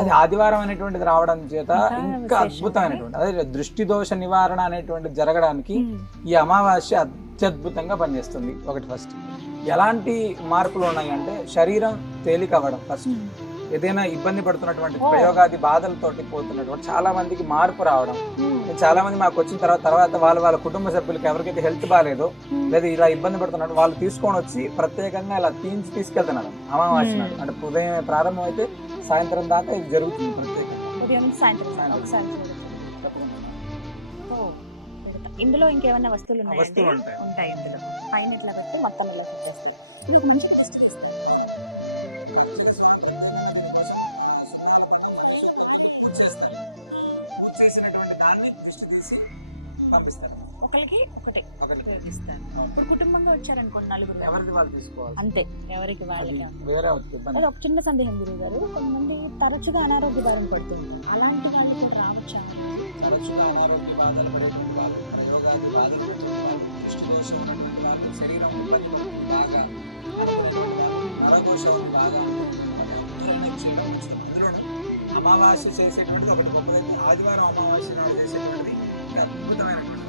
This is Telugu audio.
అది ఆదివారం అనేటువంటిది రావడం చేత ఇంకా అద్భుతమైనటువంటి అదే దృష్టి దోష నివారణ అనేటువంటి జరగడానికి ఈ అమావాస్య అత్యద్భుతంగా పనిచేస్తుంది. ఒకటి ఫస్ట్ ఎలాంటి మార్పులు ఉన్నాయి అంటే శరీరం తేలిక అవ్వడం ఫస్ట్, ఏదైనా ఇబ్బంది పడుతున్నటువంటి ప్రయోగాది బాధలతోటి పోతున్నటువంటి చాలా మందికి మార్పు రావడం. చాలా మంది మాకు వచ్చిన తర్వాత వాళ్ళ కుటుంబ సభ్యులకి ఎవరికైతే హెల్త్ బాగాలేదో లేదా ఇలా ఇబ్బంది పడుతున్నట్టు వాళ్ళు తీసుకొని వచ్చి ప్రత్యేకంగా ఇలా తీసుకెళ్తున్నారు అమావాస్య నాడు. అంటే ఉదయం ప్రారంభం అయితే సాయంత్రం దాకా ఇది జరుగుతుంది ప్రత్యేకంగా. ఇందులో ఇంకేమైనా వస్తువులు ఉంటాయి ఇందులో పైన ఇట్లా పెట్టి మొత్తం ఇలా వస్తువు ఒకరికి ఒకటి ఇస్తారు. ఇప్పుడు కుటుంబంగా వచ్చారనుకోండి నలుగురు ఎవరికి వాళ్ళు తీసుకోవాలి అంతే, ఎవరికి వాళ్ళకి. వేరే అది ఒక చిన్న సందేహం గురువు గారు, కొంతమంది తరచుగా అనారోగ్య బాధలు పడుతుంటారు, అలాంటి వాళ్ళు కూడా రావచ్చా? తరచుగా అనారోగ్య బాధలు పడేటువంటి వాళ్ళు, ప్రయోగాది బాధలు పడేటువంటి వాళ్ళు, దృష్టి దోషం ఉన్నటువంటి వాళ్ళు, శరీరం ఇబ్బంది పడుతుంది బాగా, నరదోషం బాగా చేయడం అందులోనూ అమావాస్య చేసేటువంటిది ఒకటి గొప్పదైతే ఆదివారం అమావాస్య నాడు చేసేటువంటిది అద్భుతమైనటువంటి